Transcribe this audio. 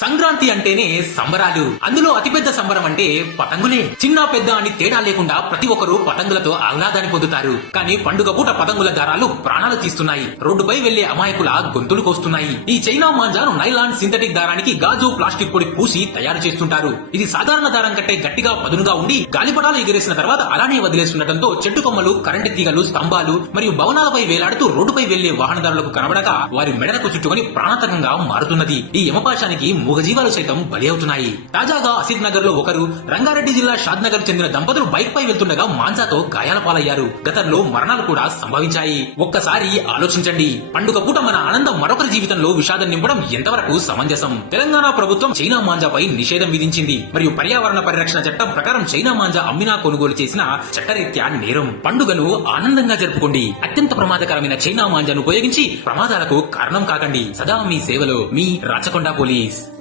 సంక్రాంతి అంటేనే సంబరాలు. అందులో అతిపెద్ద సంబరం అంటే పతంగులే. చిన్న పెద్ద అని తేడా లేకుండా ప్రతి ఒక్కరూ పతంగులతో ఆహ్లాదాన్ని పొందుతారు. కానీ పండుగ పూట పతంగుల దారాలు ప్రాణాలు తీస్తున్నాయి. రోడ్డుపై వెళ్లే అమాయకుల గొంతులు కోస్తున్నాయి. ఈ చైనా మాంజాను నైలాన్ సింథటిక్ దారానికి గాజు ప్లాస్టిక్ పొడి పూసి తయారు చేస్తుంటారు. ఇది సాధారణ దారం కంటే గట్టిగా పదునుగా ఉండి గాలిపటాలు ఎగిరేసిన తర్వాత అలానే వదిలేస్తుండటంతో చెట్టు కొమ్మలు, కరెంటు తీగలు, స్తంభాలు మరియు భవనాలపై వేలాడుతూ రోడ్డుపై వెళ్లే వాహనదారులకు కనబడక వారి మెడలకు చుట్టుకుని ప్రాణాంతకంగా మారుతున్నది. ఈ యమపాశానికి మూగజీవాలు సైతం బలి అవుతున్నాయి. తాజాగా అసిఫ్ నగర్ లో ఒకరు, రంగారెడ్డి జిల్లా షాద్ నగర్ చెందిన దంపతులు బైక్ పై వెళ్తుండగా మాంజాతో గాయాల పాలయ్యారు. గతంలో మరణాలు కూడా సంభవించాయి. ఒక్కసారి ఆలోచించండి. పండుగ పూట మన ఆనందం మరొకరి జీవితంలో విషాదం నింపడం ఎంతవరకు సమంజసం? తెలంగాణ ప్రభుత్వం చైనా మాంజాపై నిషేధం విధించింది. మరియు పర్యావరణ పరిరక్షణ చట్టం ప్రకారం చైనా మాంజా అమ్మినా కొనుగోలు చేసిన చట్టరీత్యా నేరం. పండుగను ఆనందంగా జరుపుకోండి. అత్యంత ప్రమాదకరమైన చైనా మాంజాను ఉపయోగించి ప్రమాదాలకు కారణం కాకండి. సదా మీ సేవలో మీ రాచకొండ పోలీస్.